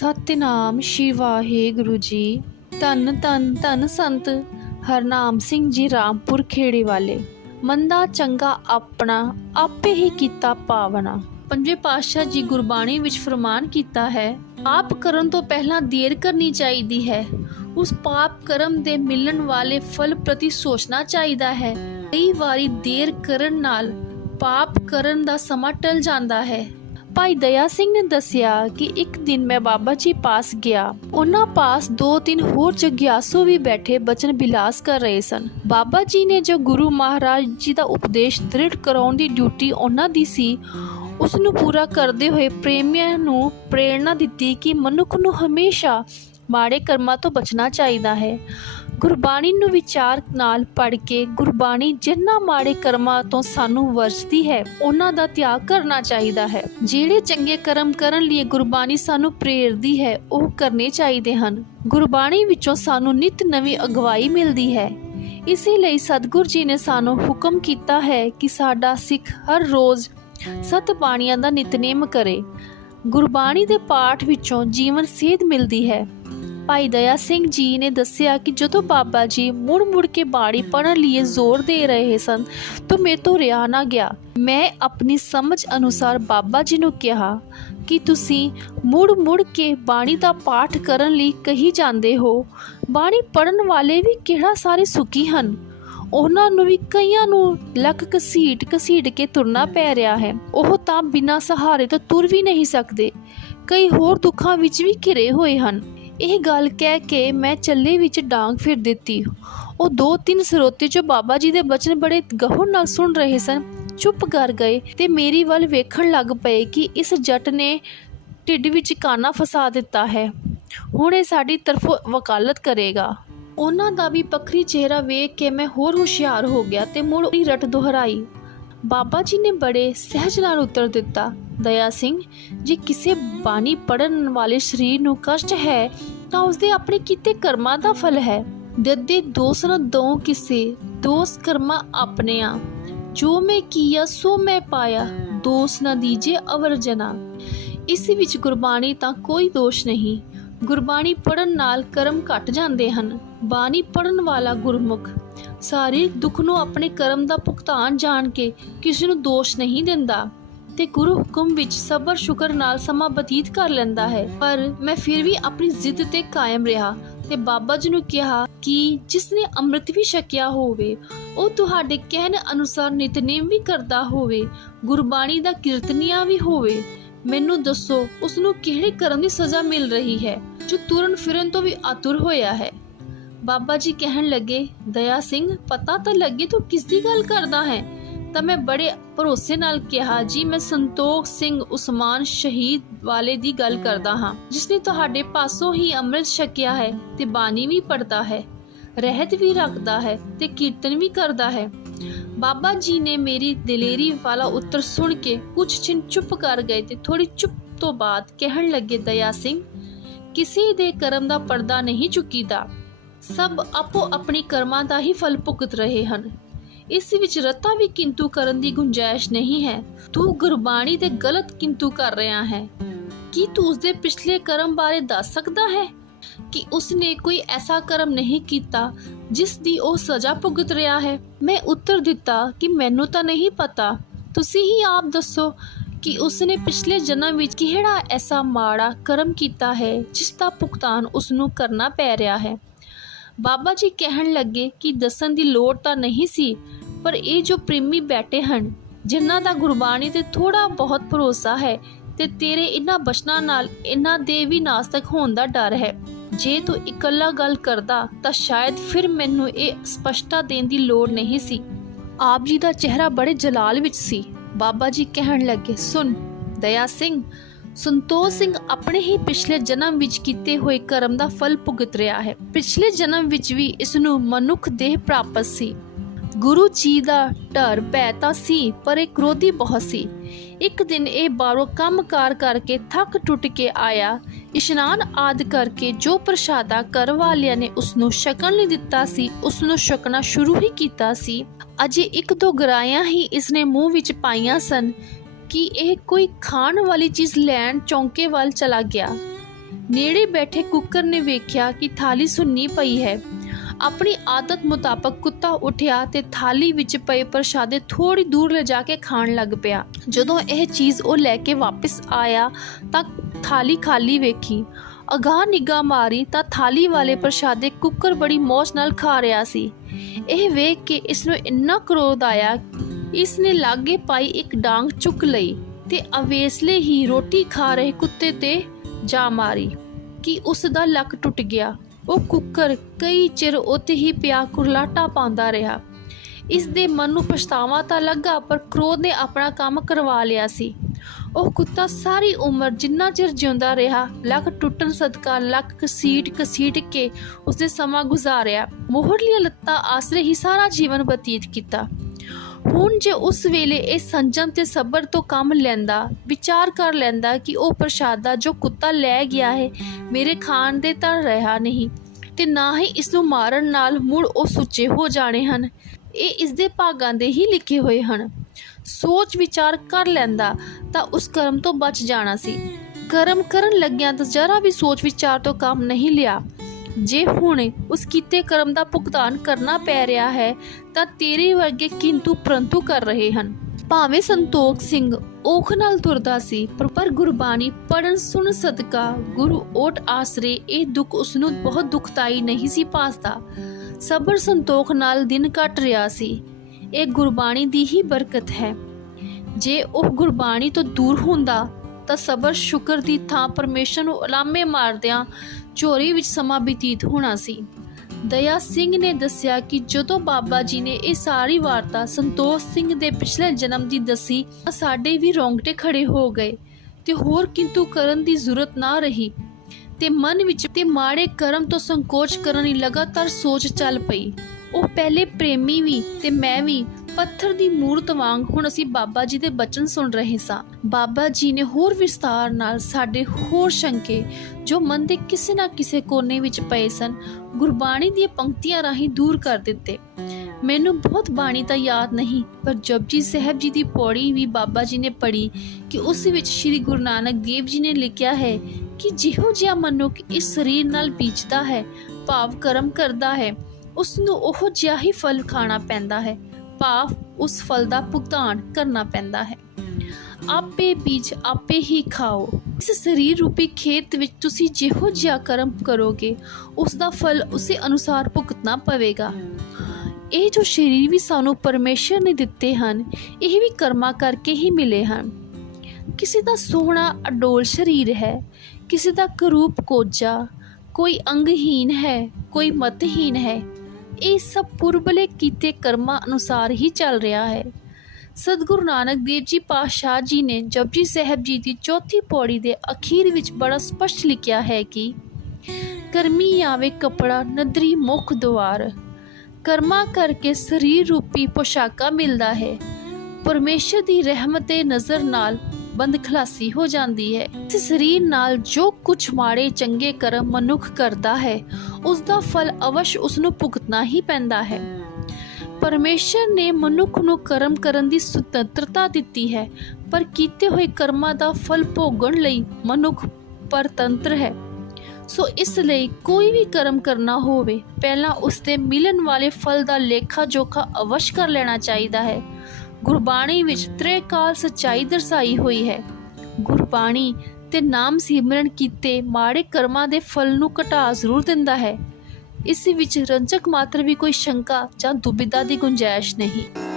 ਸਤਿਨਾਮ ਸ਼੍ਰੀ ਵਾਹਿਗੁਰੂ ਜੀ। ਧੰਨ ਧੰਨ ਧੰਨ ਸੰਤ, ਹਰਨਾਮ ਸਿੰਘ ਜੀ ਰਾਮਪੁਰ ਖੇੜੇ ਵਾਲੇ। ਮੰਦਾ, ਚੰਗਾ ਆਪਣਾ, ਆਪੇ ਹੀ ਕੀਤਾ ਪਾਵਨਾ ਪੰਜਵੇਂ ਪਾਤਸ਼ਾਹ ਜੀ ਗੁਰਬਾਣੀ ਵਿੱਚ ਫਰਮਾਨ ਕੀਤਾ ਹੈ, ਆਪ ਕਰਨ ਤੋਂ ਪਹਿਲਾਂ ਦੇਰ ਕਰਨੀ ਚਾਹੀਦੀ ਹੈ। ਉਸ ਪਾਪ ਕਰਮ ਦੇ ਮਿਲਣ ਵਾਲੇ ਫਲ ਪ੍ਰਤੀ ਸੋਚਣਾ ਚਾਹੀਦਾ ਹੈ। ਕਈ ਵਾਰੀ ਦੇਰ ਕਰਨ ਨਾਲ ਪਾਪ ਕਰਨ ਦਾ ਸਮਾਂ ਟਲ ਜਾਂਦਾ ਹੈ। ਭਾਈ ਦਇਆ ਸਿੰਘ ਨੇ ਦੱਸਿਆ ਕਿ ਇੱਕ ਦਿਨ ਮੈਂ ਬਾਬਾ ਜੀ ਪਾਸ ਗਿਆ। ਉਹਨਾਂ ਪਾਸ ਦੋ ਤਿੰਨ ਹੋਰ ਜਗਿਆਸੂ ਵੀ ਬੈਠੇ ਬਚਨ ਬਿਲਾਸ ਕਰ ਰਹੇ ਸਨ। ਬਾਬਾ ਜੀ ਨੇ ਜੋ ਗੁਰੂ ਮਹਾਰਾਜ ਜੀ ਦਾ ਉਪਦੇਸ਼ ਦ੍ਰਿੜ ਕਰਾਉਣ ਦੀ ਡਿਊਟੀ ਉਹਨਾਂ ਦੀ ਸੀ ਉਸ ਨੂੰ ਪੂਰਾ ਕਰਦੇ ਹੋਏ ਪ੍ਰੇਮੀਆਂ ਨੂੰ ਪ੍ਰੇਰਣਾ ਦਿੱਤੀ ਕਿ ਮਨੁੱਖ ਨੂੰ ਹਮੇਸ਼ਾ ਮਾੜੇ ਕਰਮਾਂ ਤੋਂ ਬਚਣਾ ਚਾਹੀਦਾ ਹੈ। ਗੁਰਬਾਣੀ ਨੂੰ ਵਿਚਾਰ ਨਾਲ ਪੜ੍ਹ ਕੇ ਗੁਰਬਾਣੀ ਜਿਨ੍ਹਾਂ ਮਾੜੇ ਕਰਮਾਂ ਤੋਂ ਸਾਨੂੰ ਵਰਜਦੀ ਹੈ, ਉਹਨਾਂ ਦਾ ਤਿਆਗ ਕਰਨਾ ਚਾਹੀਦਾ ਹੈ। ਜਿਹੜੇ ਚੰਗੇ ਕਰਮ ਕਰਨ ਲਈ ਗੁਰਬਾਣੀ ਸਾਨੂੰ ਪ੍ਰੇਰਦੀ ਹੈ, ਉਹ ਕਰਨੇ ਚਾਹੀਦੇ ਹਨ। ਗੁਰਬਾਣੀ ਵਿੱਚੋਂ ਸਾਨੂੰ ਨਿਤ ਨਵੀਂ ਅਗਵਾਈ ਮਿਲਦੀ ਹੈ। ਇਸੇ ਲਈ ਸਤਿਗੁਰ ਜੀ ਨੇ ਸਾਨੂੰ ਹੁਕਮ ਕੀਤਾ ਹੈ ਕਿ ਸਾਡਾ ਸਿੱਖ ਹਰ ਰੋਜ਼ ਸਤ ਬਾਣੀਆਂ ਦਾ ਨਿਤਨੇਮ ਕਰੇ। ਗੁਰਬਾਣੀ ਦੇ ਪਾਠ ਵਿੱਚੋਂ ਜੀਵਨ ਸੇਧ ਮਿਲਦੀ ਹੈ। ਭਾਈ ਦਇਆ ਸਿੰਘ ਜੀ ਨੇ ਦੱਸਿਆ ਕਿ ਜਦੋਂ ਬਾਬਾ ਜੀ ਮੁੜ-ਮੁੜ ਕੇ ਬਾਣੀ ਪੜ੍ਹਨ ਲਈ ਜ਼ੋਰ ਦੇ ਰਹੇ ਸਨ, ਤਾਂ ਮੇਰੇ ਤੋਂ ਰਿਹਾ ਨਾ ਗਿਆ। ਮੈਂ ਆਪਣੀ ਸਮਝ ਅਨੁਸਾਰ ਬਾਬਾ ਜੀ ਨੂੰ ਕਿਹਾ ਕਿ ਤੁਸੀਂ ਮੁੜ-ਮੁੜ ਕੇ ਬਾਣੀ ਦਾ ਪਾਠ ਕਰਨ ਲਈ ਕਹੀ ਜਾਂਦੇ ਹੋ। ਬਾਣੀ ਪੜਨ ਵਾਲੇ ਵੀ ਕਿਹੜਾ ਸਾਰੇ ਸੁਖੀ ਹਨ? ਉਹਨਾਂ ਨੂੰ ਵੀ ਕਈਆਂ ਨੂੰ ਲੱਕ ਘਸੀਟ ਘਸੀਟ ਕੇ ਤੁਰਨਾ ਪੈ ਰਿਹਾ ਹੈ। ਉਹ ਤਾਂ ਬਿਨਾਂ ਸਹਾਰੇ ਤੋਂ ਤੁਰ ਵੀ ਨਹੀਂ ਸਕਦੇ। ਕਈ ਹੋਰ ਦੁੱਖਾਂ ਵਿੱਚ ਵੀ ਘਿਰੇ ਹੋਏ ਹਨ। ਇਹ ਗੱਲ ਕਹਿ ਕੇ ਮੈਂ ਚੱਲੇ ਵਿੱਚ ਡਾਂਗ ਫਿਰ ਦਿੱਤੀ। ਉਹ ਦੋ ਤਿੰਨ ਸਰੋਤੇ ਜੋ ਬਾਬਾ ਜੀ ਦੇ ਬਚਨ ਬੜੇ ਗਹੁਰ ਨਾਲ ਸੁਣ ਰਹੇ ਸਨ, ਚੁੱਪ ਕਰ ਗਏ ਤੇ ਮੇਰੀ ਵੱਲ ਵੇਖਣ ਲੱਗ ਪਏ ਕਿ ਇਸ ਜੱਟ ਨੇ ਢਿੱਡ ਵਿੱਚ ਕਾਨਾ ਫਸਾ ਦਿੱਤਾ ਹੈ। ਹੁਣ ਇਹ ਸਾਡੀ ਤਰਫੋਂ ਵਕਾਲਤ ਕਰੇਗਾ। ਉਹਨਾਂ ਦਾ ਵੀ ਪੱਖਰੀ ਚਿਹਰਾ ਵੇਖ ਕੇ ਮੈਂ ਹੋਰ ਹੁਸ਼ਿਆਰ ਹੋ ਗਿਆ ਤੇ ਮੁੜ ਉਹਦੀ ਰਟ ਦੁਹਰਾਈ। ਬਾਬਾ ਜੀ ਨੇ ਬੜੇ ਸਹਿਜ ਨਾਲ ਉੱਤਰ ਦਿੱਤਾ, ਦਇਆ ਸਿੰਘ, ਜੇ ਕਿਸੇ ਬਾਣੀ ਪੜਨ ਵਾਲੇ ਸਰੀਰ ਨੂੰ ਕਸ਼ਟ ਹੈ, ਤਾਂ ਉਸਦੇ ਆਪਣੇ ਕੀਤੇ ਕਰਮਾਂ ਦਾ ਫਲ ਹੈ। ਦੱਦੇ ਦੋਸ ਨ ਦੋ ਕਿਸੇ, ਦੋਸ ਕਰਮਾ ਆਪਣਿਆਂ ਜੋ ਮੈਂ ਕੀਆ, ਸੋ ਮੈਂ ਪਾਇਆ, ਦੋਸ ਨਾ ਦੀਜੇ ਅਵਰ ਜਨਾ। ਇਸ ਵਿੱਚ ਗੁਰਬਾਣੀ ਤਾਂ ਕੋਈ ਦੋਸ਼ ਨਹੀਂ। ਗੁਰਬਾਣੀ ਪੜਨ ਨਾਲ ਕਰਮ ਘਟ ਜਾਂਦੇ ਹਨ। ਬਾਣੀ ਪੜਨ ਵਾਲਾ ਗੁਰਮੁਖ ਸਾਰੇ ਦੁੱਖ ਨੂੰ ਆਪਣੇ ਕਰਮ ਦਾ ਭੁਗਤਾਨ ਜਾਣ ਕੇ ਕਿਸੇ ਨੂੰ ਦੋਸ਼ ਨਹੀਂ ਦਿੰਦਾ ਤੇ ਗੁਰੂ ਹੁਕਮ ਵਿੱਚ ਸਬਰ, ਸ਼ੁਕਰ ਨਾਲ ਸਮਾਂ ਬਤੀਤ ਕਰ ਲੈਂਦਾ ਹੈ। ਪਰ ਮੈਂ ਫਿਰ ਵੀ ਆਪਣੀ ਜ਼ਿੱਦ ਤੇ ਕਾਇਮ ਰਿਹਾ ਤੇ ਬਾਬਾ ਜੀ ਨੂੰ ਕਿਹਾ ਕਿ ਜਿਸ ਨੇ ਅੰਮ੍ਰਿਤ ਵੀ ਛਕਿਆ ਹੋਵੇ, ਉਹ ਤੁਹਾਡੇ ਕਹਿਣ ਅਨੁਸਾਰ ਨਿਤਨੇਮ ਵੀ ਕਰਦਾ ਹੋਵੇ, ਗੁਰਬਾਣੀ ਦਾ ਕੀਰਤਨੀਆ ਵੀ ਹੋਵੇ। ਮੈਨੂੰ ਦੱਸੋ, ਉਸ ਨੂੰ ਕਿਹੜੇ ਕਰਮ ਦੀ ਸਜ਼ਾ ਮਿਲ ਰਹੀ ਹੈ, ਜੋ ਤੁਰਨ ਫਿਰਨ ਤੋਂ ਵੀ ਆਤੁਰ ਹੋਇਆ ਹੈ? ਬਾਬਾ ਜੀ ਕਹਿਣ ਲੱਗੇ ਦਇਆ ਸਿੰਘ ਪਤਾ ਤਾਂ ਲੱਗੇ ਤੂੰ ਕਿਸ ਦੀ ਗੱਲ ਕਰਦਾ ਹੈ ਤਾਂ ਮੈਂ ਬੜੇ ਭਰੋਸੇ ਨਾਲ ਕਿਹਾ ਜੀ ਮੈਂ ਸੰਤੋਖ ਸਿੰਘ ਉਸਮਾਨ ਸ਼ਹੀਦ ਵਾਲੇ ਦੀ ਗੱਲ ਕਰਦਾ ਹਾਂ ਜਿਸ ਨੇ ਤੁਹਾਡੇ ਪਾਸੋਂ ਹੀ ਅੰਮ੍ਰਿਤ ਛਕਿਆ ਹੈ ਤੇ ਬਾਣੀ ਵੀ ਪੜਦਾ ਹੈ ਰਹਿਤ ਵੀ ਰੱਖਦਾ ਹੈ ਤੇ ਕੀਰਤਨ ਵੀ ਕਰਦਾ ਹੈ ਬਾਬਾ ਜੀ ਨੇ ਮੇਰੀ ਦਲੇਰੀ ਵਾਲਾ ਉੱਤਰ ਸੁਣ ਕੇ ਕੁਝ ਚਿੰਨ ਚੁੱਪ ਕਰ ਗਏ ਤੇ ਥੋੜੀ ਚੁੱਪ ਤੋਂ ਬਾਅਦ ਕਹਿਣ ਲੱਗੇ ਦਇਆ ਸਿੰਘ ਕਿਸੇ ਦੇ ਕਰਮ ਦਾ ਪਰਦਾ ਨਹੀਂ ਚੁੱਕੀਦਾ ਸਭ ਆਪੋ ਆਪਣੇ ਕਰਮਾਂ ਦਾ ਹੀ ਫਲ ਭੁਗਤ ਰਹੇ ਹਨ। ਇਸ ਵਿੱਚ ਰਤਾ ਵੀ ਕਿੰਤੂ ਕਰਨ ਦੀ ਗੁੰਜਾਇਸ਼ ਨਹੀਂ ਹੈ। ਤੂੰ ਗੁਰਬਾਣੀ ਦੇ ਗਲਤ ਕਿੰਤੂ ਕਰ ਰਿਹਾ ਹੈ। ਕੀ ਤੂੰ ਉਸਦੇ ਪਿਛਲੇ ਕਰਮ ਬਾਰੇ ਦੱਸ ਸਕਦਾ ਹੈ? ਕਿ ਉਸਨੇ ਕੋਈ ਐਸਾ ਕਰਮ ਨਹੀਂ ਕੀਤਾ ਜਿਸ ਦੀ ਉਹ ਸਜ਼ਾ ਭੁਗਤ ਰਿਹਾ ਹੈ? ਮੈਂ ਉੱਤਰ ਦਿੱਤਾ ਕਿ ਮੈਨੂੰ ਤਾਂ ਨਹੀਂ ਪਤਾ। ਤੁਸੀਂ ਹੀ ਆਪ ਦੱਸੋ ਕਿ ਉਸਨੇ ਪਿਛਲੇ ਜਨਮ ਵਿੱਚ ਕਿਹੜਾ ਐਸਾ ਮਾੜਾ ਕਰਮ ਕੀਤਾ ਹੈ ਜਿਸ ਦਾ ਭੁਗਤਾਨ ਉਸ ਨੂੰ ਕਰਨਾ ਪੈ ਰਿਹਾ ਹੈ। ਬਾਬਾ ਜੀ ਕਹਿਣ ਲੱਗੇ ਕਿ ਦੱਸਣ ਦੀ ਲੋੜ ਤਾਂ ਨਹੀਂ ਸੀ, ਪਰ ਇਹ ਜੋ ਪ੍ਰੇਮੀ ਬੈਠੇ ਹਨ, ਜਿਨ੍ਹਾਂ ਦਾ ਗੁਰਬਾਣੀ ਤੇ ਥੋੜਾ ਬਹੁਤ ਭਰੋਸਾ ਹੈ ਤੇ ਤੇਰੇ ਇਹਨਾਂ ਬਚਨਾਂ ਨਾਲ ਇਹਨਾਂ ਦੇ ਵੀ ਨਾਸਤਕ ਹੋਣ ਦਾ ਡਰ ਹੈ। ਜੇ ਤੂੰ ਇਕੱਲਾ ਗੱਲ ਕਰਦਾ ਤਾਂ ਸ਼ਾਇਦ ਫਿਰ ਮੈਨੂੰ ਇਹ ਸਪਸ਼ਟਤਾ ਦੇਣ ਦੀ ਲੋੜ ਨਹੀਂ ਸੀ। ਆਪ ਜੀ ਦਾ ਚਿਹਰਾ ਬੜੇ ਜਲਾਲ ਵਿੱਚ ਸੀ। ਬਾਬਾ ਜੀ ਕਹਿਣ ਲੱਗੇ, ਸੁਣ, ਦਇਆ ਸਿੰਘ ਸੰਤੋਖ ਸਿੰਘ ਆਪਣੇ ਹੀ ਪਿਛਲੇ ਜਨਮ ਵਿੱਚ ਕੀਤੇ ਹੋਏ ਕਰਮ ਦਾ ਫਲ ਭੁਗਤ ਰਿਹਾ ਹੈ। ਪਿਛਲੇ ਜਨਮ ਵਿੱਚ ਵੀ ਇਸ ਨੂੰ ਮਨੁੱਖ ਦੇਹ ਪ੍ਰਾਪਤ ਸੀ। ਗੁਰੂ ਜੀ ਦਾ ਡਰ ਭੈ ਤਾਂ ਸੀ, ਪਰ ਇਹ ਕ੍ਰੋਧੀ ਬਹੁਤ ਸੀ। ਇੱਕ ਦਿਨ ਇਹ ਬਾਹਰੋਂ ਕੰਮਕਾਰ ਕਰਕੇ ਥੱਕ ਟੁੱਟ ਕੇ ਆਇਆ। ਇਸ਼ਨਾਨ ਆਦ ਕਰਕੇ ਜੋ ਪ੍ਰਸ਼ਾਦਾ ਘਰ ਵਾਲਿਆਂ ਨੇ ਉਸ ਨੂੰ ਛਕਣ ਲਈ ਦਿੱਤਾ ਸੀ ਉਸ ਨੂੰ ਛਕਣਾ ਸ਼ੁਰੂ ਹੀ ਕੀਤਾ ਸੀ। ਅਜੇ ਇੱਕ ਦੋ ਗਰਾਈਆਂ ਹੀ ਇਸਨੇ ਮੂੰਹ ਵਿੱਚ ਪਾਈਆਂ ਸਨ। ਕਿ ਇਹ ਕੋਈ ਖਾਣ ਵਾਲੀ ਚੀਜ਼ ਲੈਣ ਚੌਂਕੇ ਵੱਲ ਚਲਾ ਗਿਆ। ਨੇੜੇ ਬੈਠੇ ਕੁੱਕਰ ਨੇ ਵੇਖਿਆ ਕਿ ਥਾਲੀ ਸੁੰਨੀ ਪਈ ਹੈ। ਆਪਣੀ ਆਦਤ ਮੁਤਾਬਕ ਕੁੱਤਾ ਉੱਠਿਆ ਤੇ ਥਾਲੀ ਵਿੱਚ ਪਏ ਪ੍ਰਸ਼ਾਦੇ ਥੋੜੀ ਦੂਰ ਲਿਜਾ ਕੇ ਖਾਣ ਲੱਗ ਪਿਆ। ਜਦੋਂ ਇਹ ਚੀਜ਼ ਉਹ ਲੈ ਕੇ ਵਾਪਸ ਆਇਆ ਤਾਂ ਥਾਲੀ ਖਾਲੀ ਵੇਖੀ। ਅਗਾਹ ਨਿਗਾਹ ਮਾਰੀ ਤਾਂ ਥਾਲੀ ਵਾਲੇ ਪ੍ਰਸ਼ਾਦੇ ਕੁੱਕਰ ਬੜੀ ਮੌਜ ਨਾਲ ਖਾ ਰਿਹਾ ਸੀ। ਇਹ ਵੇਖ ਕੇ ਇਸ ਨੂੰ ਇੰਨਾ ਕ੍ਰੋਧ ਆਇਆ ਇਸ ਨੇ ਲਾਗੇ ਪਾਈ ਇੱਕ ਡਾਂਗ ਚੁੱਕ ਲਈ ਤੇ ਅਵੇਸਲੇ ਹੀ ਰੋਟੀ ਖਾ ਰਹੇ ਕੁੱਤੇ ਤੇ ਜਾ ਮਾਰੀ। ਕਿ ਉਸ ਦਾ ਲੱਕ ਟੁੱਟ ਗਿਆ? ਉਹ ਕੁੱਕਰ ਕਈ ਚਿਰ ਉੱਥੇ ਹੀ ਪਿਆ ਕੁਰਲਾਟਾ ਪਾਉਂਦਾ ਰਿਹਾ। ਇਸ ਦੇ ਮਨ ਨੂੰ ਪਛਤਾਵਾ ਤਾਂ ਲੱਗਾ, ਪਰ ਕ੍ਰੋਧ ਨੇ ਆਪਣਾ ਕੰਮ ਕਰਵਾ ਲਿਆ ਸੀ। ਉਹ ਕੁੱਤਾ ਸਾਰੀ ਉਮਰ ਜਿੰਨਾ ਚਿਰ ਜਿਉਂਦਾ ਰਿਹਾ, ਲੱਕ ਟੁੱਟਣ ਸਦਕਾ ਲੱਕ ਕਸੀਟ ਕਸੀਟ ਕੇ ਉਸਨੇ ਸਮਾਂ ਗੁਜ਼ਾਰਿਆ। ਮੋਹਰਲੀਆਂ ਲੱਤਾਂ ਆਸਰੇ ਹੀ ਸਾਰਾ ਜੀਵਨ ਬਤੀਤ ਕੀਤਾ। ਹੁਣ ਜੇ ਉਸ ਵੇਲੇ ਇਹ ਸੰਜਮ ਤੇ ਸਬਰ ਤੋਂ ਕੰਮ ਲੈਂਦਾ, ਵਿਚਾਰ ਕਰ ਲੈਂਦਾ ਕਿ ਉਹ ਪ੍ਰਸ਼ਾਦਾ ਜੋ ਕੁੱਤਾ ਲੈ ਗਿਆ ਹੈ, ਮੇਰੇ ਖਾਣ ਦੇ ਤਾਂ ਰਿਹਾ ਨਹੀਂ ਤੇ ਨਾ ਹੀ ਇਸ ਨੂੰ ਮਾਰਨ ਨਾਲ ਮੁੜ ਉਹ ਸੁੱਚੇ ਹੋ ਜਾਣੇ ਹਨ। ਇਹ ਇਸ ਦੇ ਭਾਗਾਂ ਦੇ ਹੀ ਲਿਖੇ ਹੋਏ ਹਨ। ਸੋਚ ਵਿਚਾਰ ਕਰ ਲੈਂਦਾ ਤਾਂ ਉਸ ਕਰਮ ਤੋਂ ਬਚ ਜਾਣਾ ਸੀ। ਕਰਮ ਕਰਨ ਲੱਗਿਆਂ ਤਾਂ ਜਰਾ ਵੀ ਸੋਚ ਵਿਚਾਰ ਤੋਂ ਕੰਮ ਨਹੀਂ ਲਿਆ। ਜੇ ਹੁਣ ਉਸ ਕੀਤੇ ਕਰਮ ਦਾ ਭੁਗਤਾਨ ਕਰਨਾ ਪੈ ਰਿਹਾ ਹੈ, ਤਾਂ ਤੇਰੇ ਵਰਗੇ ਕਿੰਤੂ ਪ੍ਰੰਤੂ ਕਰ ਰਹੇ ਹਨ। ਭਾਵੇਂ ਸੰਤੋਖ ਸਿੰਘ ਔਖ ਨਾਲ ਤੁਰਦਾ ਸੀ, ਪਰ ਪਰ ਗੁਰਬਾਣੀ ਪੜਨ ਸੁਣ, ਸਦਕਾ, ਗੁਰੂ ਓਟ ਆਸਰੇ ਇਹ ਦੁੱਖ ਉਸ ਨੂੰ ਬਹੁਤ ਦੁਖਦਾਈ ਨਹੀਂ ਸੀ ਪਾਸਦਾ ਸਬਰ ਸੰਤੋਖ ਨਾਲ ਦਿਨ ਕੱਟ ਰਿਹਾ ਸੀ। ਇਹ ਗੁਰਬਾਣੀ ਦੀ ਹੀ ਬਰਕਤ ਹੈ। ਜੇ ਉਹ ਗੁਰਬਾਣੀ ਤੋਂ ਦੂਰ ਹੁੰਦਾ ਤਾਂ ਸਬਰ ਸ਼ੁਕਰ ਦੀ ਥਾਂ ਪਰਮੇਸ਼ਰ ਨੂੰ ਉਲਾਮੇ ਮਾਰਦਿਆਂ ਚੋਰੀ ਵਿੱਚ ਸਮਾਂ ਬਤੀਤ ਹੋਣਾ ਸੀ। ਦਇਆ ਸਿੰਘ ਨੇ ਦੱਸਿਆ ਕਿ ਜਦੋਂ ਬਾਬਾ ਜੀ ਨੇ ਇਹ ਸਾਰੀ ਵਾਰਤਾ ਸੰਤੋਖ ਸਿੰਘ ਦੇ ਪਿਛਲੇ ਜਨਮ ਦੀ ਦੱਸੀ, ਤਾਂ ਸਾਡੇ ਵੀ ਰੋਂਗਟੇ ਖੜੇ ਹੋ ਗਏ ਤੇ ਹੋਰ ਕਿੰਤੂ ਕਰਨ ਦੀ ਜ਼ਰੂਰਤ ਨਾ ਰਹੀ ਤੇ ਮਨ ਵਿੱਚ ਤੇ ਮਾੜੇ ਕਰਮ ਤੋਂ ਸੰਕੋਚ ਕਰਨ ਦੀ ਲਗਾਤਾਰ ਸੋਚ ਚੱਲ ਪਈ। ਉਹ ਪਹਿਲੇ ਪ੍ਰੇਮੀ ਵੀ ਤੇ ਮੈਂ ਵੀ ਪੱਥਰ ਦੀ ਮੂਰਤ ਵਾਂਗ ਹੁਣ ਅਸੀਂ ਬਾਬਾ ਜੀ ਦੇ ਬਚਨ ਸੁਣ ਰਹੇ ਸਾਂ। ਬਾਬਾ ਜੀ ਨੇ ਹੋਰ ਵਿਸਤਾਰ ਨਾਲ ਸਾਡੇ ਹੋਰ ਸ਼ੰਕੇ ਜੋ ਮਨ ਦੇ ਕਿਸੇ ਨਾ ਕਿਸੇ ਕੋਨੇ ਵਿੱਚ ਪਏ ਸਨ, ਗੁਰਬਾਣੀ ਦੀਆਂ ਪੰਕਤੀਆਂ ਰਾਹੀਂ ਦੂਰ ਕਰ ਦਿੱਤੇ। ਮੈਨੂੰ ਬਹੁਤ ਬਾਣੀ ਤਾਂ ਯਾਦ ਨਹੀਂ, ਪਰ ਜਪਜੀ ਸਾਹਿਬ ਜੀ ਦੀ ਪੌੜੀ ਵੀ ਬਾਬਾ ਜੀ ਨੇ ਪੜ੍ਹੀ ਕਿ ਉਸ ਵਿੱਚ ਸ੍ਰੀ ਗੁਰੂ ਨਾਨਕ ਦੇਵ ਜੀ ਨੇ ਲਿਖਿਆ ਹੈ ਕਿ ਜਿਹੋ ਜਿਹਾ ਮਨੁੱਖ ਇਸ ਸਰੀਰ ਨਾਲ ਬੀਜਦਾ ਹੈ, ਭਾਵ ਕਰਮ ਕਰਦਾ ਹੈ, ਉਸ ਨੂੰ ਉਹ ਜਿਹਾ ਹੀ ਫਲ ਖਾਣਾ ਪੈਂਦਾ ਹੈ। ਭਾਵ ਉਸ ਫਲ ਦਾ ਭੁਗਤਾਨ ਕਰਨਾ ਪੈਂਦਾ ਹੈ। ਆਪੇ ਬੀਜ ਆਪੇ ਹੀ ਖਾਓ। ਇਸ ਸਰੀਰ ਰੂਪੀ ਖੇਤ ਵਿੱਚ ਤੁਸੀਂ ਜਿਹੋ ਜਿਹਾ ਕਰਮ ਕਰੋਗੇ, ਉਸ ਦਾ ਫਲ ਉਸੇ ਅਨੁਸਾਰ ਭੁਗਤਣਾ ਪਵੇਗਾ। ਇਹ ਜੋ ਸਰੀਰ ਵੀ ਸਾਨੂੰ ਪਰਮੇਸ਼ਰ ਨੇ ਦਿੱਤੇ ਹਨ, ਇਹ ਵੀ ਕਰਮਾਂ ਕਰਕੇ ਹੀ ਮਿਲੇ ਹਨ। ਕਿਸੇ ਦਾ ਸੋਹਣਾ ਅਡੋਲ ਸਰੀਰ ਹੈ, ਕਿਸੇ ਦਾ ਕਰੂਪ ਕੋਜਾ ਕੋਈ ਅੰਗਹੀਨ ਹੈ, ਕੋਈ ਮਤਹੀਨ ਹੈ ਇਹ ਸਭ ਪੁਰਬਲੇ ਕੀਤੇ ਕਰਮਾਂ ਅਨੁਸਾਰ ਹੀ ਚੱਲ ਰਿਹਾ ਹੈ। ਸਤਿਗੁਰੂ ਨਾਨਕ ਦੇਵ ਜੀ ਪਾਤਸ਼ਾਹ ਜੀ ਨੇ ਜਪਜੀ ਸਾਹਿਬ ਜੀ ਦੀ ਚੌਥੀ ਪੌੜੀ ਦੇ ਅਖੀਰ ਵਿੱਚ ਬੜਾ ਸਪਸ਼ਟ ਲਿਖਿਆ ਹੈ ਕਿ ਕਰਮੀ ਆਵੇ ਕਪੜਾ, ਨਦਰੀ ਮੁਖ ਦੁਆਰ। ਕਰਮਾ ਕਰਕੇ ਸਰੀਰ ਰੂਪੀ ਪੋਸ਼ਾਕਾ ਮਿਲਦਾ ਹੈ। ਪਰਮੇਸ਼ਰ ਦੀ ਰਹਿਮਤ ਤੇ ਨਜ਼ਰ ਨਾਲ ਬੰਦ ਖਲਾਸੀ ਹੋ ਜਾਂਦੀ ਹੈ। ਇਸ ਸਰੀਰ ਨਾਲ ਜੋ ਕੁਝ ਮਾੜੇ, ਚੰਗੇ ਕਰਮ ਮਨੁੱਖ ਕਰਦਾ ਹੈ ਉਸ ਦਾ ਫਲ ਅਵਸ਼ ਉਸ ਨੂੰ ਭੁਗਤਣਾ ਹੀ ਪੈਂਦਾ ਹੈ। ਪਰਮੇਸ਼ਰ ਨੇ ਮਨੁੱਖ ਨੂੰ ਕਰਮ ਕਰਨ ਦੀ ਸੁਤੰਤਰਤਾ ਦਿੱਤੀ ਹੈ, ਪਰ ਕੀਤੇ ਹੋਏ ਕਰਮਾਂ ਦਾ ਫਲ ਭੋਗਣ ਲਈ ਮਨੁੱਖ ਪਰਤੰਤਰ ਹੈ। ਸੋ ਇਸ ਲਈ ਕੋਈ ਵੀ ਕਰਮ ਕਰਨਾ ਹੋਵੇ, ਪਹਿਲਾਂ ਉਸ ਦੇ ਮਿਲਣ ਵਾਲੇ ਫਲ ਦਾ ਲੇਖਾ ਜੋਖਾ ਅਵਸ਼ ਕਰ ਲੈਣਾ ਚਾਹੀਦਾ ਹੈ। ਗੁਰਬਾਣੀ ਵਿੱਚ ਤ੍ਰੇਕਾਲ ਸਚਾਈ ਦਰਸਾਈ ਹੋਈ ਹੈ। ਗੁਰਬਾਣੀ ਤੇ ਨਾਮ ਸਿਮਰਨ ਕੀਤੇ ਮਾੜੇ ਕਰਮਾਂ ਦੇ ਫਲ ਨੂੰ ਘਟਾ ਜ਼ਰੂਰ ਦਿੰਦਾ ਹੈ। ਇਸ ਵਿੱਚ ਰੰਜਕ ਮਾਤਰ ਵੀ ਕੋਈ ਸ਼ੰਕਾ ਜਾਂ ਦੁਬਿਧਾ ਦੀ ਗੁੰਜਾਇਸ਼ ਨਹੀਂ।